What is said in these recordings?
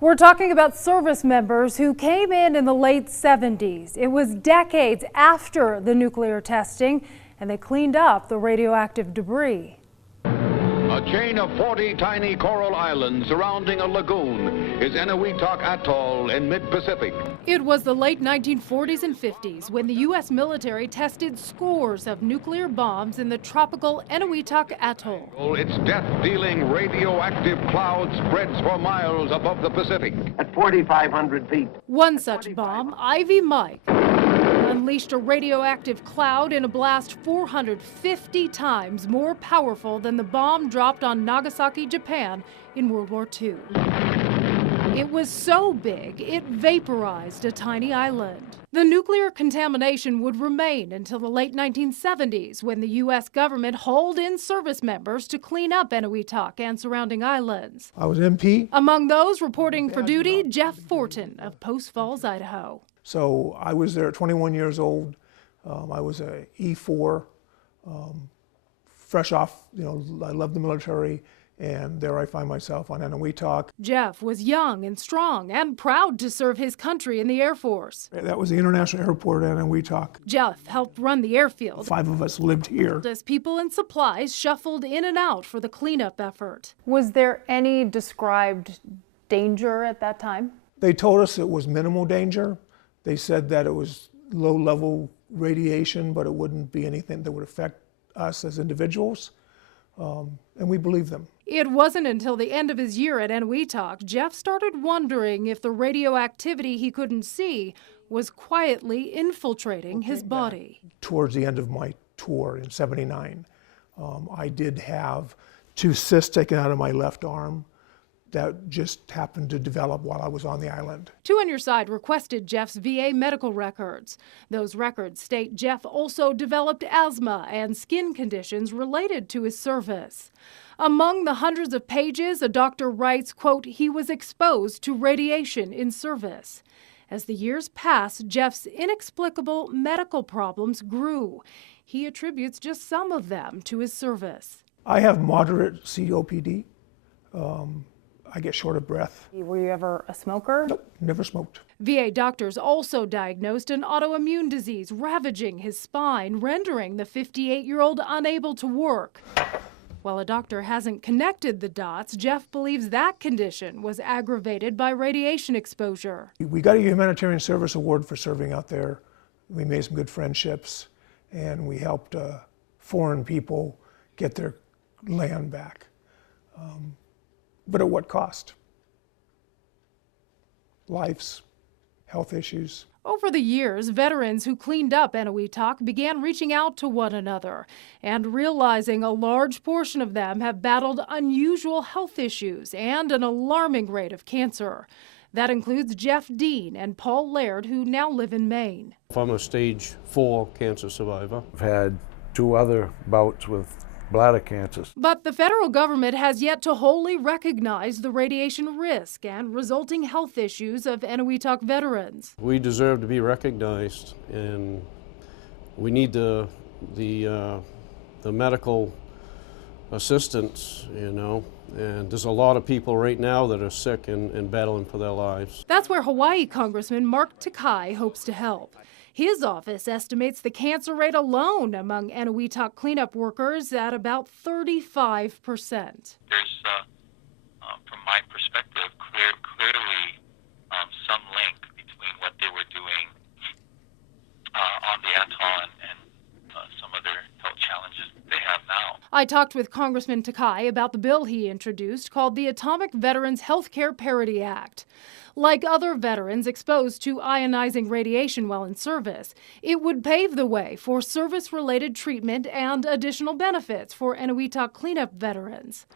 We're talking about service members who came in the late 70s. It was decades after the nuclear testing, and they cleaned up the radioactive debris. A chain of 40 tiny coral islands surrounding a lagoon is Eniwetok Atoll in mid-Pacific. It was the late 1940s and 50s when the U.S. military tested scores of nuclear bombs in the tropical Eniwetok Atoll. Its death-dealing radioactive cloud spreads for miles above the Pacific. At 4,500 feet. One such bomb, Ivy Mike, unleashed a radioactive cloud in a blast 450 times more powerful than the bomb dropped on Nagasaki, Japan in World War II. It was so big, it vaporized a tiny island. The nuclear contamination would remain until the late 1970s when the U.S. government hauled in service members to clean up Eniwetok and surrounding islands. I was MP. Among those reporting for duty, Jeff Fortin of Post Falls, Idaho. So I was there at 21 years old. I was a E4, fresh off, I love the military, and there I find myself on Eniwetok. Jeff was young and strong and proud to serve his country in the Air Force. That was the international airport at Eniwetok. Jeff helped run the airfield. 5 of us lived here. As people and supplies shuffled in and out for the cleanup effort. Was there any described danger at that time? They told us it was minimal danger. They said that it was low-level radiation, but it wouldn't be anything that would affect us as individuals, and we believed them. It wasn't until the end of his year at Eniwetok, Jeff started wondering if the radioactivity he couldn't see was quietly infiltrating his body. Towards the end of my tour in '79, I did have 2 cysts taken out of my left arm that just happened to develop while I was on the island. Two on Your Side requested Jeff's VA medical records. Those records state Jeff also developed asthma and skin conditions related to his service. Among the hundreds of pages, a doctor writes, quote, he was exposed to radiation in service. As the years passed, Jeff's inexplicable medical problems grew. He attributes just some of them to his service. I have moderate COPD. I get short of breath. Were you ever a smoker? Nope, never smoked. VA doctors also diagnosed an autoimmune disease ravaging his spine, rendering the 58-year-old unable to work. While a doctor hasn't connected the dots, Jeff believes that condition was aggravated by radiation exposure. We got a Humanitarian Service Award for serving out there. We made some good friendships, and we helped foreign people get their land back. But at what cost? Lives, health issues. Over the years, veterans who cleaned up Eniwetok began reaching out to one another and realizing a large portion of them have battled unusual health issues and an alarming rate of cancer. That includes Jeff Dean and Paul Laird, who now live in Maine. I'm a stage 4 cancer survivor. I've had 2 other bouts with bladder cancers. But the federal government has yet to wholly recognize the radiation risk and resulting health issues of Eniwetok veterans. We deserve to be recognized, and we need the medical assistance, and there's a lot of people right now that are sick and battling for their lives. That's where Hawaii Congressman Mark Takai hopes to help. His office estimates the cancer rate alone among Eniwetok cleanup workers at about 35%. There's, from my perspective, clearly some link between what they were doing on the atoll and some other health challenges they have now. I talked with Congressman Takai about the bill he introduced called the Atomic Veterans Healthcare Parity Act. Like other veterans exposed to ionizing radiation while in service, it would pave the way for service-related treatment and additional benefits for Eniwetok cleanup veterans.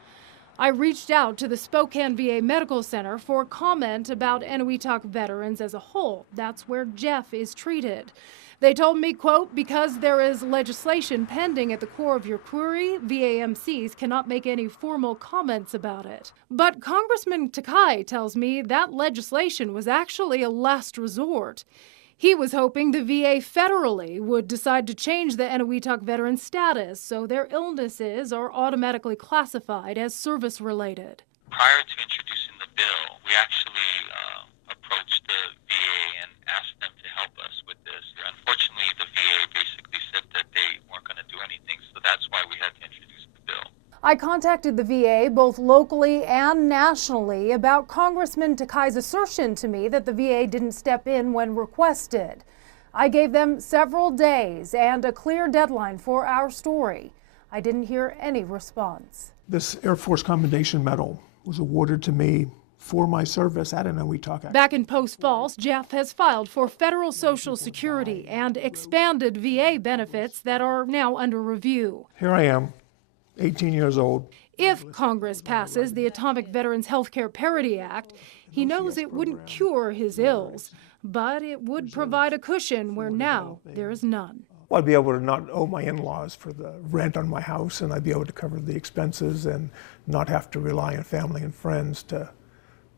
I reached out to the Spokane VA Medical Center for comment about Eniwetok veterans as a whole. That's where Jeff is treated. They told me, quote, because there is legislation pending at the core of your query, VAMCs cannot make any formal comments about it. But Congressman Takai tells me that legislation was actually a last resort. He was hoping the VA federally would decide to change the Eniwetok veteran status so their illnesses are automatically classified as service-related. Prior to introducing the bill, we actually I contacted the VA both locally and nationally about Congressman Takai's assertion to me that the VA didn't step in when requested. I gave them several days and a clear deadline for our story. I didn't hear any response. This Air Force Commendation Medal was awarded to me for my service at an Wetumpka. Back in Post Falls, Jeff has filed for federal Social Security and expanded VA benefits that are now under review. Here I am, 18 years old. If Congress passes the Atomic Veterans Healthcare Parity Act, he knows it wouldn't cure his ills, but it would provide a cushion where now there is none. Well, I'd be able to not owe my in-laws for the rent on my house, and I'd be able to cover the expenses and not have to rely on family and friends to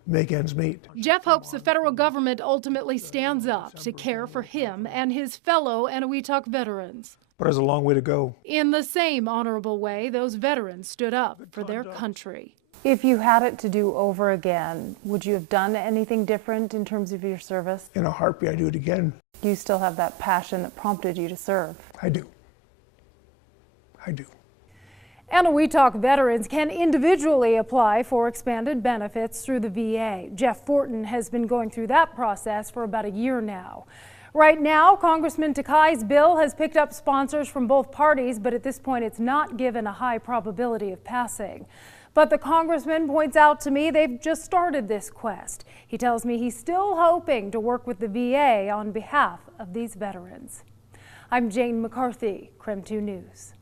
make ends meet. Jeff hopes the federal government ultimately stands up to care for him and his fellow Wetumpka veterans. But there's a long way to go. In the same honorable way those veterans stood up for their country. If you had it to do over again, would you have done anything different in terms of your service? In a heartbeat, I'd do it again. Do you still have that passion that prompted you to serve? I do. I do. Wetumpka veterans can individually apply for expanded benefits through the VA. Jeff Fortin has been going through that process for about a year now. Right now, Congressman Takai's bill has picked up sponsors from both parties, but at this point it's not given a high probability of passing. But the congressman points out to me they've just started this quest. He tells me he's still hoping to work with the VA on behalf of these veterans. I'm Jane McCarthy, KREM2 News.